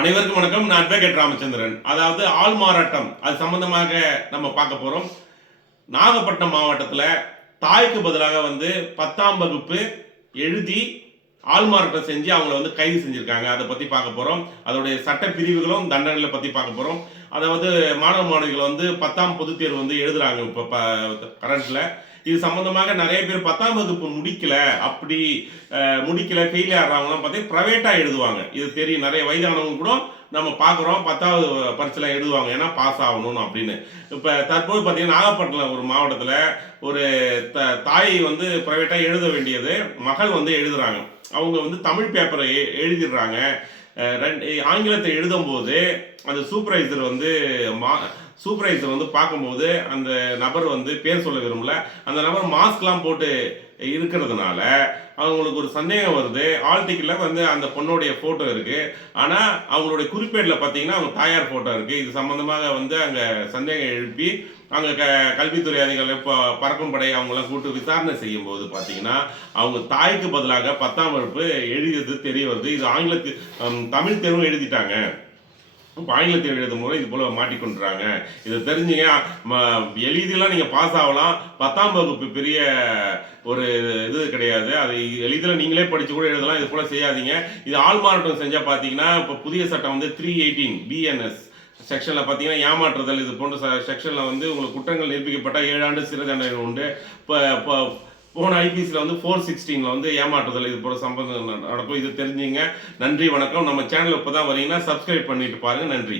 அனைவருக்கும் வணக்கம். நான் அட்வொகேட் ராமச்சந்திரன். அதாவது ஆள் மாறாட்டம் அது சம்பந்தமாக நம்ம பார்க்க போறோம். நாகப்பட்டினம் மாவட்டத்தில் தாய்க்கு பதிலாக 10ஆம் வகுப்பு எழுதி ஆள் மாறாட்டம் செஞ்சு அவங்கள கைது செஞ்சிருக்காங்க. அதை பத்தி பார்க்க போறோம். அதோடைய சட்ட பிரிவுகளும் தண்டனைகளை பத்தி பார்க்க போறோம். அதாவது மாணவ மாணவிகள் 10ஆம் பொதுத் தேர்வு எழுதுறாங்க இப்போ கரண்ட்ல. இது சம்பந்தமாக நிறைய பேர் 10ஆம் வகுப்பு முடிக்கல, அப்படி முடிக்கல ஃபெயில் ஆடுறவங்களாம் பார்த்தீங்கன்னா ப்ரைவேட்டாக எழுதுவாங்க. இது தெரியும், நிறைய வயதானவங்க கூட நம்ம பார்க்குறோம் 10வது பரீட்சையில் எழுதுவாங்க, ஏன்னா பாஸ் ஆகணும் அப்படின்னு. இப்போ தற்போது பார்த்தீங்கன்னா நாகப்பட்டினம் ஒரு மாவட்டத்தில் ஒரு தாய் ப்ரைவேட்டாக எழுத வேண்டியது மகள் எழுதுறாங்க. அவங்க தமிழ் பேப்பரை எழுதிடுறாங்க. ஆங்கிலத்தை எழுதும்போது அந்த சூப்பர்வைசர் பார்க்கும்போது அந்த நபர் பேர் சொல்ல விரும்பல, அந்த நபர் மாஸ்க்லாம் போட்டு இருக்கிறதுனால அவங்களுக்கு ஒரு சந்தேகம் வருது. ஆல் டிக்கெட்ல அந்த பொண்ணுடைய போட்டோ இருக்கு, ஆனா அவங்களுடைய குறிப்பேட்டில் பார்த்தீங்கன்னா அவங்க தாயார் போட்டோ இருக்கு. இது சம்பந்தமாக அங்க சந்தேகம் எழுப்பி அங்க கல்வித்துறை அதிகாரிகள் பறக்கும் படை அவங்களாம் கூட்டு விசாரணை செய்யும் போது பார்த்தீங்கன்னா அவங்க தாய்க்கு பதிலாக 10ஆம் வகுப்பு எழுதியது தெரிய வருது. இது தமிழ் தேர்வும் எழுதிட்டாங்க. இப்போ ஆங்கிலத்தில் எழுதும் போது இது போல மாட்டிக்கொண்டுறாங்க. இதை தெரிஞ்சுங்க. எளிதிலாம் நீங்கள் பாஸ் ஆகலாம். 10ஆம் வகுப்பு பெரிய ஒரு இது கிடையாது. அது எளிதில் நீங்களே படித்து கூட எழுதலாம். இது போல செய்யாதீங்க. இது ஆள் மாறாட்டம் செஞ்சால் பார்த்தீங்கன்னா இப்போ புதிய சட்டம் 318 BNS செக்ஷனில் பார்த்தீங்கன்னா ஏமாற்றுதல் இது போன்ற செக்ஷனில் உங்களுக்கு குற்றங்கள் நிரூபிக்கப்பட்டால் 7 ஆண்டு சிறை தண்டனை உண்டு. இப்போ போன ஐபிசியில் 416 ஏமாற்றுதல் இது போல சம்பந்தம் நடக்கும். இது தெரிஞ்சுங்க. நன்றி, வணக்கம். நம்ம சேனல் இப்போ தான் வரீங்கன்னா சப்ஸ்கிரைப் பண்ணிட்டு பாருங்க. நன்றி.